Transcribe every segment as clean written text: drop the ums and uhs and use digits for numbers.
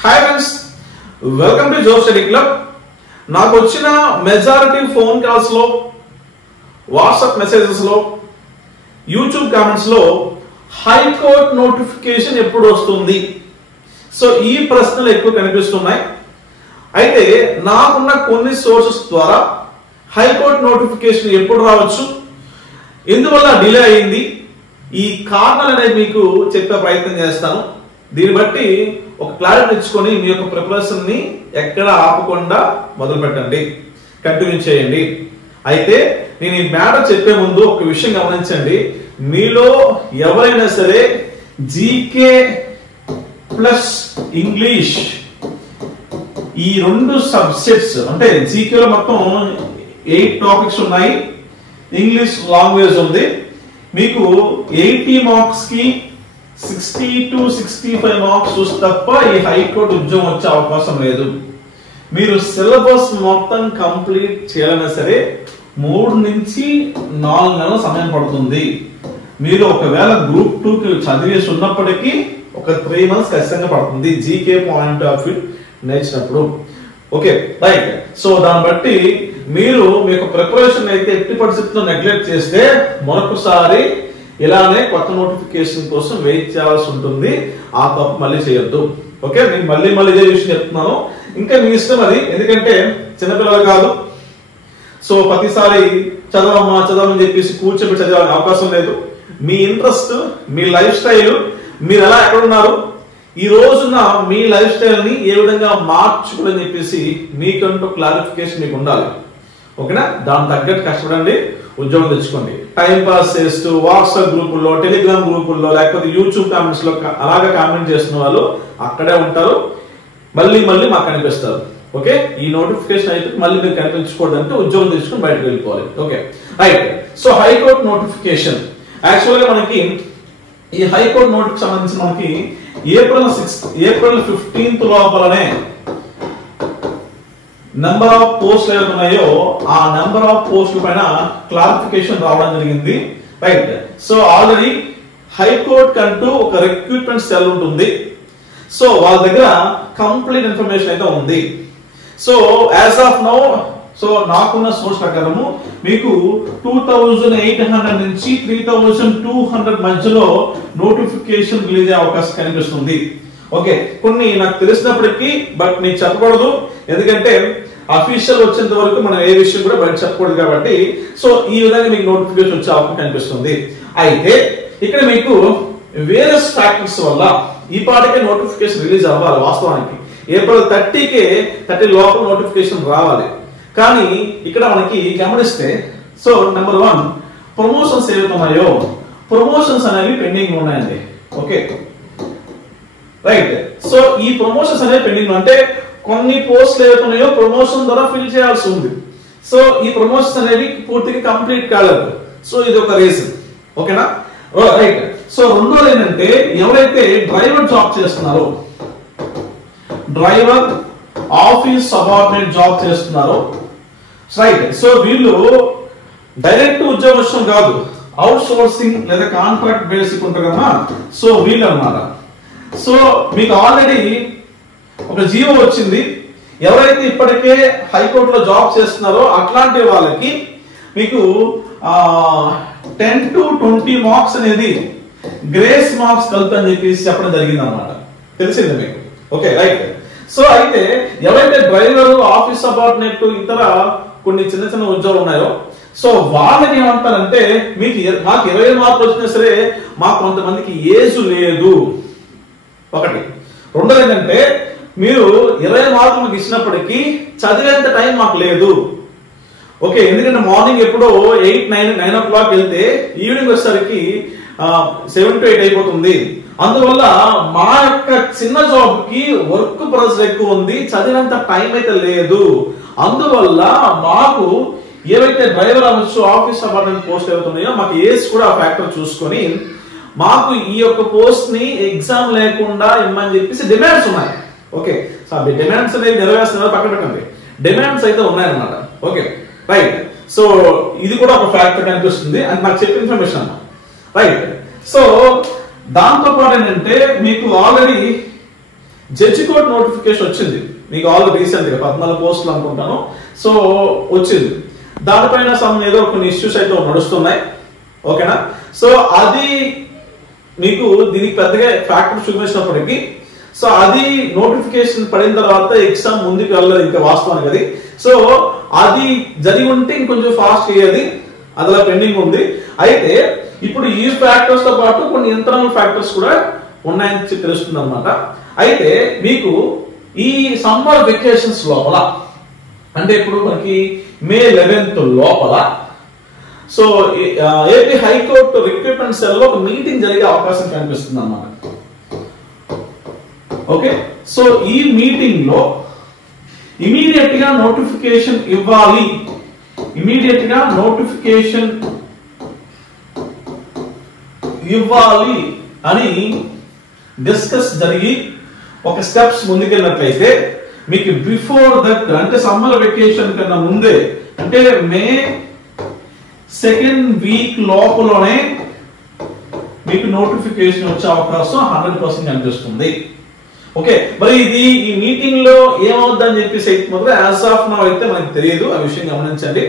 Hi friends, welcome to Job study club. నాకు వచ్చిన majority phone calls లో, WhatsApp messages లో, యూట్యూబ్ కామెంట్స్ లో హైకోర్టు నోటిఫికేషన్ ఎప్పుడు వస్తుంది, సో ఈ ప్రశ్నలు ఎక్కువ కనిపిస్తున్నాయి. అయితే నాకున్న కొన్ని సోర్సెస్ ద్వారా హైకోర్టు నోటిఫికేషన్ ఎప్పుడు రావచ్చు, ఎందువల్ల డిలే అయింది, ఈ కారణాలు అనేది మీకు చెప్పే ప్రయత్నం చేస్తాను. దీన్ని బట్టి ఒక క్లారిటీ తెచ్చుకొని మీ యొక్క ప్రిపరేషన్ ని ఎక్కడ ఆపకుండా మొదలు పెట్టండి, కంటిన్యూ చేయండి. అయితే నేను ఈ మ్యాటర్ చెప్పే ముందు ఒక విషయం గమనించండి. మీలో ఎవరైనా సరే జీకే ప్లస్ ఇంగ్లీష్ ఈ రెండు సబ్జెక్ట్స్, అంటే జీకేలో మొత్తం 8 టాపిక్స్ ఉన్నాయి, ఇంగ్లీష్ లాంగ్వేజ్ ఉంది. మీకు 80 మార్క్స్ కి 60 to 65 మార్క్స్ చూసి తప్ప ఈ హైకోర్టు ఉద్యోగం వచ్చే అవకాశం లేదు. మీరు సిలబస్ మొత్తం కంప్లీట్ చేయాలన్నా సరే 3 నుంచి 4 నెలల సమయం పడుతుంది. మీరు ఒకవేళ గ్రూప్ 2 కి చదివేసి ఉన్నప్పటికీ ఒక 3 మంత్స్ ఖచ్చితంగా పడుతుంది జీకే పాయింట్ ఆఫ్ వ్యూ నేర్చినప్పుడు. Okay right. సో దాన్ని బట్టి మీరు మీ యొక్క ప్రిపరేషన్ అయితే ఎట్టి పరిస్థితుల్లో నెగ్లెక్ట్ చేస్తే మరొకసారి ఇలానే కొత్త నోటిఫికేషన్ కోసం వెయిట్ చేయాల్సి ఉంటుంది. ఆ తప్పు మళ్ళీ చేయొద్దు. ఓకే, నేను మళ్ళీ ఇదే విషయం చెప్తున్నాను. ఇంకా మీ ఇష్టం అది, ఎందుకంటే చిన్నపిల్లలు కాదు. సో ప్రతిసారి చదవమని చెప్పేసి కూర్చోబెట్టి చదివే అవకాశం లేదు. మీ ఇంట్రెస్ట్, మీ లైఫ్ స్టైల్, మీరు ఎలా ఎక్కడున్నారు, ఈ రోజున మీ లైఫ్ స్టైల్ ని ఏ విధంగా మార్చుకోవాలని చెప్పేసి మీకంటూ క్లారిఫికేషన్ మీకు ఉండాలి. ఓకేనా, దాని తగ్గట్టు కష్టపడండి, ఉద్యోగం తెచ్చుకోండి. టైం పాస్ చేస్తూ వాట్సాప్ గ్రూపుల్లో, టెలిగ్రామ్ గ్రూపుల్లో, లేకపోతే యూట్యూబ్ కామెంట్స్ లో అలాగే కామెంట్ చేస్తున్న వాళ్ళు అక్కడే ఉంటారు, మళ్ళీ మాకు కనిపిస్తారు. ఓకే, ఈ నోటిఫికేషన్ అయితే మళ్ళీ మీరు కనిపించకూడదంటే ఉద్యోగం తెచ్చుకొని బయటకు వెళ్ళిపోవాలి. Okay right. So high court notification actual గా మనకి ఈ హైకోర్టు నోటికి సంబంధించి మనకి ఏప్రిల్ 15th లోపలనే నెంబర్ ఆఫ్ పోస్టులు ఏవైతే ఉన్నాయో ఆ నెంబర్ ఆఫ్ పోస్టుల పైన క్లారిఫికేషన్ రావడం జరిగింది. రైట్. సో ఆల్రెడీ హైకోర్టు కంటూ ఒక రిక్రూట్మెంట్ సెల్ ఉంటుంది. సో వాళ్ళ దగ్గర కంప్లీట్ ఇన్ఫర్మేషన్ అయితే ఉంది. So as of now, so నాకున్న సోర్స్ ప్రకారము మీకు 2800 నుంచి 3200 మధ్యలో నోటిఫికేషన్ రిలీజ్ అయ్యే అవకాశం కనిపిస్తుంది. ఓకే, కొన్ని నాకు తెలిసినప్పటికీ బట్ నీకు చెప్పకూడదు, ఎందుకంటే అఫీషియల్ వచ్చేంత వరకు మనం ఏ విషయం కూడా బయట చెప్పకూడదు కాబట్టి. సో ఈ విధంగా మీకు నోటిఫికేషన్ వచ్చే అవకాశం కనిపిస్తుంది. అయితే ఇక్కడ మీకు వేరియస్ ఫ్యాక్టర్స్ వల్ల ఈ పాటికే నోటిఫికేషన్ రిలీజ్ అవ్వాలి. వాస్తవానికి ఏప్రిల్ 30 లోపల నోటిఫికేషన్ రావాలి. కానీ ఇక్కడ మనకి గమనిస్తే, సో నెంబర్ 1 ప్రమోషన్స్ ఏవైతున్నాయో ప్రమోషన్స్ అనేవి పెండింగ్ ఉన్నాయండి. Okay right. సో ఈ ప్రమోషన్స్ అనేవి పెండింగ్ అంటే కొన్ని పోస్టులు ఏవైతున్నాయో ప్రమోషన్ ద్వారా ఫిల్ చేయాల్సి ఉంది. సో ఈ ప్రమోషన్స్ అనేవి పూర్తిగా కంప్లీట్ కాలేదు. సో ఇది ఒక రీజన్. ఓకేనా రైట్. సో రెండోది ఏంటంటే, ఎవరైతే డ్రైవర్ జాబ్ చేస్తున్నారో, డ్రైవర్ ఆఫీస్ సబార్డినేట్ జాబ్ చేస్తున్నారో, రైట్, సో వీళ్ళు డైరెక్ట్ ఉద్యోగం కాదు, అవుట్ సోర్సింగ్ లేదా కాంట్రాక్ట్ బేసిక్ ఉంటారు కదా, సో వీళ్ళు అన్నమాట. సో మీకు ఆల్రెడీ ఒక జీవో వచ్చింది. ఎవరైతే ఇప్పటికే హైకోర్టులో జాబ్ చేస్తున్నారో అట్లాంటి వాళ్ళకి మీకు 10 to 20 మార్క్స్ అనేది గ్రేస్ మార్క్స్ కలుగుతుందని చెప్పేసి చెప్పడం జరిగింది అనమాట. తెలిసింది మీకు. Okay right. సో అయితే ఎవరైతే డ్రైవర్, ఆఫీస్ సబార్డినేట్, ఇతర కొన్ని చిన్న ఉద్యోగాలు ఉన్నాయో, సో వాళ్ళని ఏమంటారంటే, మాకు 20 మార్కులు వచ్చినా సరే మాకు కొంతమందికి ఏజ్ లేదు. ఒకటి. రెండోది ఏంటంటే, మీరు 20 మార్కులు మాకు ఇచ్చినప్పటికీ చదివేంత టైం మాకు లేదు. ఓకే, ఎందుకంటే మార్నింగ్ ఎప్పుడో 9 o'clock వెళ్తే ఈవినింగ్ వచ్చేసరికి 7 to 8 అయిపోతుంది. అందువల్ల మా యొక్క చిన్న జాబ్ కి వర్క్ ప్రెషర్ ఎక్కువ ఉంది, చదివినంత టైం అయితే లేదు. అందువల్ల మాకు ఏవైతే డ్రైవర్ అవ్వచ్చు, ఆఫీస్ సబార్డినేట్ పోస్ట్ అవుతున్నాయో మాకు ఏజ్ కూడా ఆ ఫ్యాక్టర్ చూసుకొని మాకు ఈ యొక్క పోస్ట్ ని ఎగ్జామ్ లేకుండా ఇమ్మని చెప్పేసి డిమాండ్స్ ఉన్నాయి. ఓకే, సో డిమాండ్స్ అనేది నెరవేరుస్తున్నారు, పక్కన పెట్టండి. డిమాండ్స్ అయితే ఉన్నాయన్నమాట. Okay right. సో ఇది కూడా ఒక ఫ్యాక్టర్ కనిపిస్తుంది అని నాకు చెప్పిన ఇన్ఫర్మేషన్ అన్నమాట. రైట్. సో దాంతో పాటు ఏంటంటే, మీకు ఆల్రెడీ జడ్జి కోర్ట్ నోటిఫికేషన్ వచ్చింది మీకు ఆల్రెడీ రీసెంట్ గా 14 పోస్టులు అనుకుంటాను. సో వచ్చింది, దానిపైన ఏదో కొన్ని ఇష్యూస్ అయితే నడుస్తున్నాయి. ఓకేనా, సో అది మీకు దీనికి పెద్దగా ఫ్యాక్టర్ చూపించినప్పటికీ సో అది నోటిఫికేషన్ పడిన తర్వాత ఎగ్జామ్ ముందుకు వెళ్ళలేదు ఇంకా వాస్తవానికి అది. సో అది జరిగి ఉంటే ఇంకొంచెం ఫాస్ట్ అయ్యేది, అదిలా పెండింగ్ ఉంది. అయితే ఇప్పుడు ఈ ఫ్యాక్టర్స్ తో పాటు కొన్ని ఇంటర్నల్ ఫ్యాక్టర్స్ కూడా ఉన్నాయని తెలుస్తుంది అనమాట. అయితే మీకు ఈ సమ్మర్ వెకేషన్స్ లోపల అంటే ఇప్పుడు మనకి మే 11th లోపల so AP high court recruitment cell లో ఒక మీటింగ్ జరిగే అవకాశం కనిపిస్తుంది అన్నమాట. ఓకే, సో ఈ మీటింగ్ లో ఇమీడియట్ గా నోటిఫికేషన్ ఇవ్వాలి, ఇమీడియట్ గా నోటిఫికేషన్ ఇవ్వాలి అని డిస్కస్ జరిగి ఒక స్టెప్స్ ముందుకెళ్ళినట్లయితే మీకు బిఫోర్ దట్ అంటే సమ్మర్ వెకేషన్ కన్నా ముందే అంటే మే 2nd వీక్ లోపలనే మీకు నోటిఫికేషన్ వచ్చే అవకాశం 100% కనిపిస్తుంది. ఓకే, మరి ఇది ఈ మీటింగ్ లో ఏమవుద్దని చెప్పేసి అయితే మాత్రం యాజ్ ఆఫ్ నౌ అయితే మనకు తెలియదు, ఆ విషయం గమనించండి.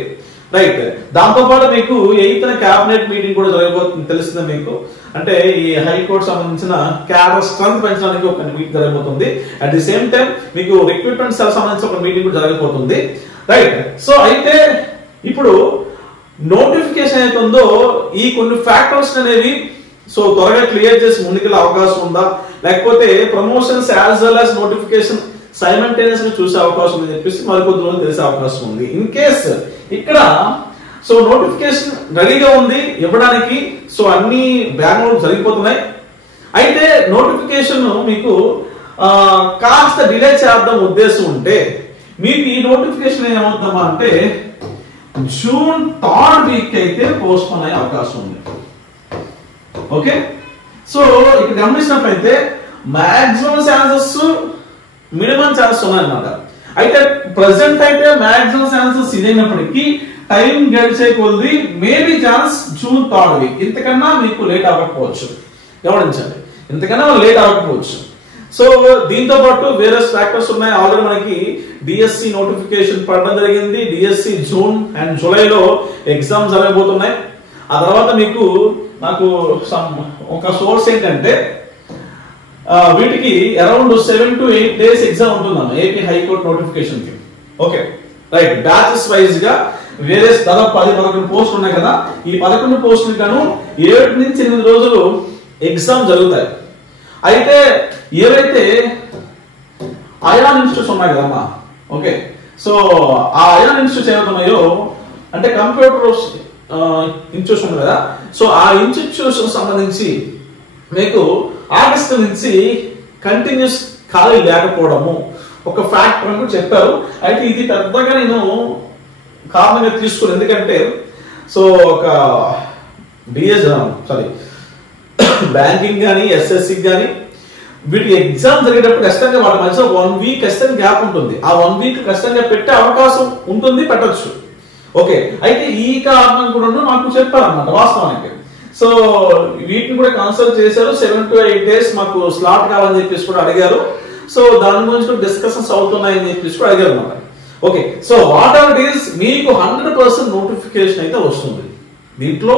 రైట్, దాంతో పాటు మీకు 8th క్యాబినెట్ మీటింగ్ కూడా జరగబోతుంది తెలిసిందే మీకు. అంటే ఈ హైకోర్టు సంబంధించిన క్యాడర్ స్ట్రెంత్ పెంచడానికి ఒక మీటింగ్ జరగబోతుంది. అట్ ది సేమ్ టైం మీకు రిక్రూట్మెంట్ సెల్ సంబంధించిన ఒక మీటింగ్ కూడా జరగబోతుంది. రైట్, సో అయితే ఇప్పుడు నోటిఫికేషన్ అయితే ఉందో ఈ కొన్ని ఫ్యాక్టర్స్ అనేవి సో త్వరగా క్లియర్ చేసి ముందుకెళ్ళే అవకాశం ఉందా, లేకపోతే promotions as well as notification simultaneous గా చూసే అవకాశం ఉందని చెప్పేసి మరికొద్ది రోజులు తెలిసే అవకాశం ఉంది. ఇన్ కేస్ ఇక్కడ సో నోటిఫికేషన్ రెడీగా ఉంది ఇవ్వడానికి, సో అన్ని బ్యాక్గ్రౌండ్ జరిగిపోతున్నాయి. అయితే నోటిఫికేషన్ మీకు కాస్త డిలే చేద్దాం ఉద్దేశం ఉంటే మీకు ఈ నోటిఫికేషన్ ఏమవుతామా అంటే జూన్ 3rd వీక్ అయితే పోస్ట్ పోన్ అయ్యే అవకాశం ఉంది. ఓకే, సో ఇక్కడ గమనించినట్లయితే మాక్సిమం ఛాన్సెస్ మినిమం ఛాన్సెస్ ఉన్నాయన్నమాట. అయితే ప్రెసెంట్ అయితే మాక్సిమం ఛాన్సెస్ ఇదైనప్పటికీ టైం గడిచే కొద్ది maybe chance June 3rd week, ఇంతకన్నా మీకు లేట్ అవ్వకపోవచ్చు. గమనించండి, ఇంతకన్నా లేట్ అవ్వకపోవచ్చు. సో దీంతో పాటు వేరే ఫ్యాక్టర్స్ ఉన్నాయి. ఆల్రెడీ మనకి డిఎస్సి నోటిఫికేషన్ పడడం జరిగింది. డిఎస్సి జూన్ అండ్ జూలైలో ఎగ్జామ్స్ జరగబోతున్నాయి. ఆ తర్వాత మీకు నాకు ఒక సోర్స్ ఏంటంటే వీటికి అరౌండ్ 7 to 8 days ఎగ్జామ్ ఉంటుందన్న ఏపీ హైకోర్టు నోటిఫికేషన్ కి. ఓకే, రైట్, బ్యాచెస్ వైజ్ గా వేరే దాదాపు 10-11 పోస్టులు ఉన్నాయి కదా. ఈ 11 పోస్టులు గాను 7 నుంచి 8 రోజులు ఎగ్జామ్ జరుగుతాయి. అయితే ఏవైతే అయాన్ ఇన్స్టిట్యూట్స్ ఉన్నాయి కదమ్మా, ఓకే, సో ఆ అయాన్ ఇన్స్టిట్యూట్స్ ఏమవుతున్నాయో అంటే కంప్యూటర్ ఇన్స్టిట్యూట్స్ ఉంది కదా, సో ఆ ఇన్స్టిట్యూట్స్ సంబంధించి మీకు ఆగస్టు నుంచి కంటిన్యూస్ ఖాళీ లేకపోవడము ఒక ఫ్యాక్టర్ అని చెప్పారు. అయితే ఇది పెద్దగా నేను కారణంగా తీసుకున్నాను, ఎందుకంటే సో ఒక బ్యాంకింగ్ కానీ ఎస్ఎస్సి కానీ వీటి ఎగ్జామ్ జరిగేటప్పుడు ఖచ్చితంగా వాటి మధ్య 1 వీక్ ఖచ్చితంగా గ్యాప్ ఉంటుంది. ఆ 1 వీక్ ఖచ్చితంగా పెట్టే అవకాశం ఉంటుంది, పెట్టచ్చు. ఓకే, అయితే ఈ కారణం కూడా నాకు చెప్పారన్నమాట వాస్తవానికి. సో వీటిని కూడా కన్సల్ట్ చేశారు. 7 to 8 days మాకు స్లాట్ కావాలని చెప్పేసి కూడా అడిగారు. సో దాని గురించి కూడా డిస్కషన్స్ అవుతున్నాయని చెప్పేసి కూడా అడిగారు అన్నమాట. Okay, so what ever it is మీకు 100% నోటిఫికేషన్ అయితే వస్తుంది, దీంట్లో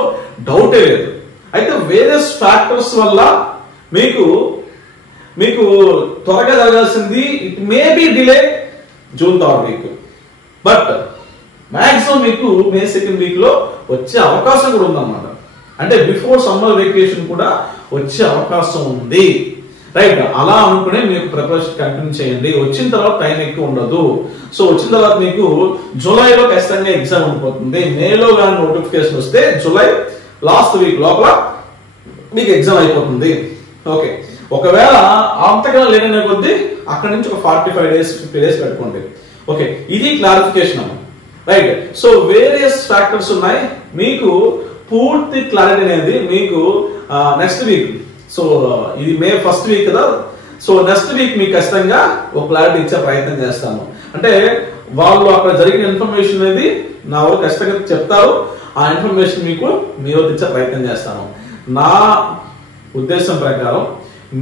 డౌటే లేదు. అయితే వేరియస్ ఫ్యాక్టర్స్ వల్ల మీకు త్వరగా జరగాల్సింది it may be delay June 3rd week, but maximum మీకు మే 2nd వీక్ లో వచ్చే అవకాశం కూడా ఉందన్నమాట. అంటే బిఫోర్ సమ్మర్ వెకేషన్ కూడా వచ్చే అవకాశం ఉంది. రైట్, అలా అనుకునే మీకు ప్రిపరేషన్ కంటిన్యూ చేయండి. వచ్చిన తర్వాత టైం ఎక్కువ ఉండదు. సో వచ్చిన తర్వాత మీకు జూలైలో ఖచ్చితంగా ఎగ్జామ్ ఉండిపోతుంది. మేలో కానీ నోటిఫికేషన్ వస్తే జూలై లాస్ట్ వీక్ లోపల మీకు ఎగ్జామ్ అయిపోతుంది. ఓకే, ఒకవేళ అంతకన్నా లేదనే కొద్దీ అక్కడ నుంచి ఒక 45 days 50 days పెట్టుకోండి. ఓకే, ఇది క్లారిఫికేషన్ అమ్మ. రైట్, సో వేరియస్ ఫ్యాక్టర్స్ ఉన్నాయి. మీకు పూర్తి క్లారిటీ అనేది మీకు నెక్స్ట్ వీక్, సో ఇది మే 1st వీక్ కదా, సో నెక్స్ట్ వీక్ మీకు ఖచ్చితంగా ఒక క్లారిటీ ఇచ్చే ప్రయత్నం చేస్తాను. అంటే వాళ్ళు అక్కడ జరిగిన ఇన్ఫర్మేషన్ అనేది నా వాళ్ళు ఖచ్చితంగా చెప్తారు. ఆ ఇన్ఫర్మేషన్ మీకు మీ వద్ద ఇచ్చే ప్రయత్నం చేస్తాను. నా ఉద్దేశం ప్రకారం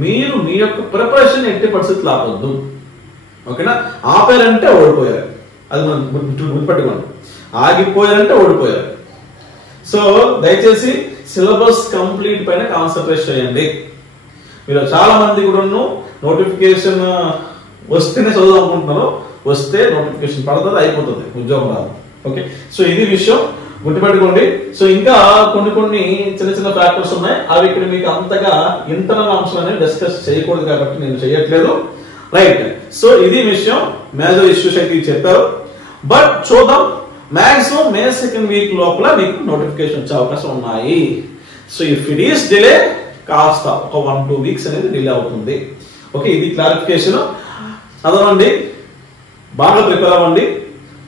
మీరు మీ యొక్క ప్రిపరేషన్ ఎట్టి పరిస్థితులు ఆపొద్దు. ఓకేనా? ఆపారంటే ఓడిపోయారు, అది మనం గుర్తుపెట్టుకోండి. ఆగిపోయారంటే ఓడిపోయారు. సో దయచేసి సిలబస్ కంప్లీట్ పైన కాన్సన్ట్రేట్ చేయండి. మీరు చాలా మంది కూడా నోటిఫికేషన్ వస్తేనే చదువు అనుకుంటున్నారు, వస్తే నోటిఫికేషన్ పడుతుంది, అయిపోతుంది, ఉద్యోగం రాదు. ఓకే, సో ఇది విషయం గుర్తుపెట్టుకోండి. సో ఇంకా కొన్ని చిన్న చిన్న ఫ్యాక్టర్స్ ఉన్నాయి, అవి ఇక్కడ మీకు అంతగా ఇంటర్నల్ అంశాలని డిస్కస్ చేయకూడదు కాబట్టి నేను చేయట్లేదు. రైట్, సో ఇది విషయం. మేజర్ ఇష్యూస్ అయితే చెప్పారు, బట్ చూద్దాం. మాక్సిమం మే 2nd వీక్ లోపల మీకు నోటిఫికేషన్ వచ్చే అవకాశం ఉన్నాయి. So if it is delay, కాస్త ఒక 1-2 వీక్స్ అనేది డిలే అవుతుంది. ఓకే, ఇది క్లారిఫికేషన్. అదనండి, బాగా ప్రిపేర్ అవ్వండి,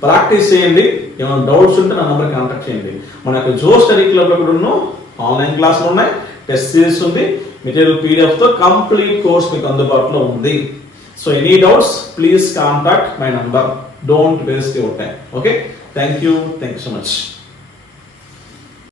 ప్రాక్టీస్ చేయండి. ఏమైనా డౌట్స్ ఉంటే నా నెంబర్ కాంటాక్ట్ చేయండి. మన యొక్క జోష్ స్టడీ క్లబ్ లో కూడా ఆన్లైన్ క్లాసులు ఉన్నాయి, టెస్ట్ సిరీస్ ఉంది, మెటీరియల్ PDF తో కంప్లీట్ కోర్స్ మీకు అందుబాటులో ఉంది. So any doubts please contact my number. Don't waste your time. Okay, thank you so much.